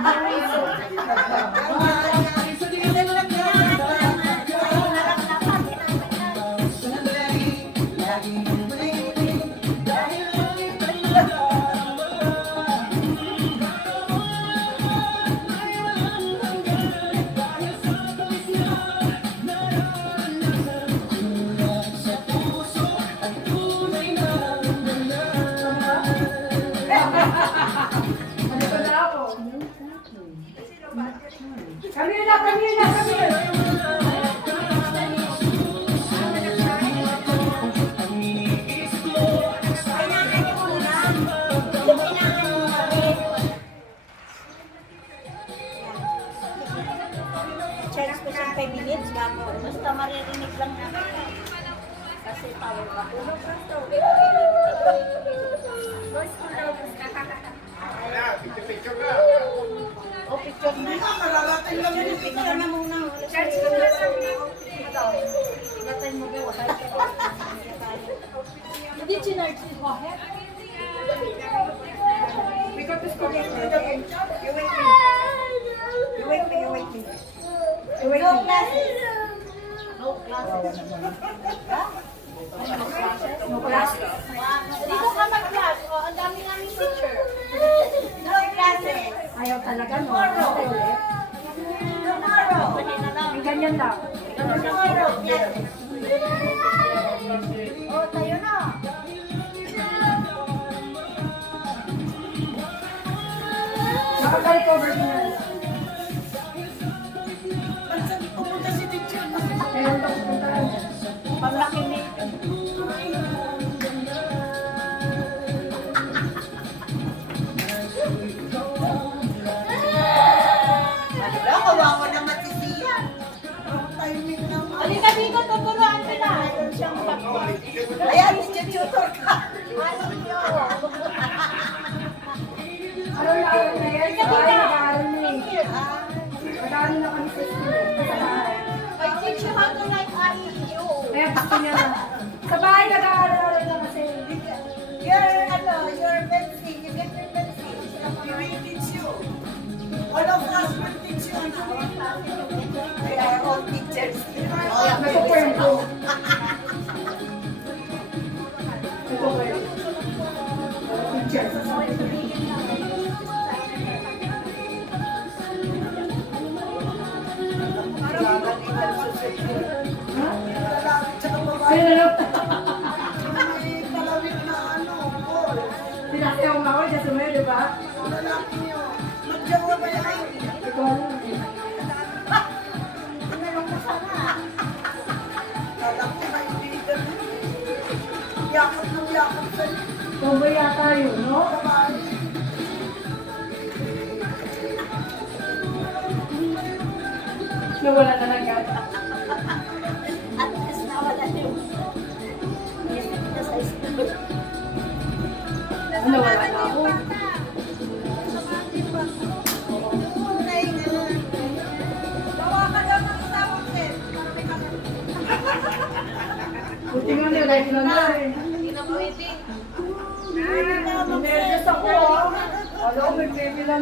Come here. Charge ko siyang 5 minutes bago. Basta maririnig lang namin. Kasi power pa. Picture ka. O, picture na. Malalating lang yun. Picture na muna. Charge ko na lang. Gatay mo ba? Hindi chinarge si Hohet. Because ko You wait me. No classes. No classes. No classes. Dito ka mag-class. O, ang dami namin teacher. No classes. Ayaw talaga, no? Tomorrow. Ang ganyan lang. Tomorrow. Yes. Oh, tayo na. Nakaka-recover din yan. Pumunta si teacher. Kaya ito pupuntaan. Pamlaki ni. Wala, kawawa naman si Sia. Timing naman. Halika dito, tuturuan ka na. Mayroon siyang bakwa. Ayan, tutor ka. Araw na yan. Sa bahay, nag-aaral na eh. Nag-aaral na kami sa school. Sa bahay. I teach you how to like IEU. Kaya gusto niya na. Sa bahay, nag-aaral na kasi. Your Betsy, you get your Betsy. We will teach you. All of us will teach you. They are all teachers. Nag-perm ko. Nag-perm. Teacher. Ayun na lang. May palawit na ball. Pinasayaw nga ako, dyan sumayo, di ba? Lalaki niyo. Magjawa ba yan? Ikaw lang. Meron ka sana. Lalaki na ibigan. Yakap ng yakap sa'yo. Tomboy yata yun, no? Babae. Nawala na lang yata. At least nawala yung isip niya sa school. Nawala na ako. Buti nga nila, life na na eh. Hindi na pwede. Nervous ako ah. Alam, may baby na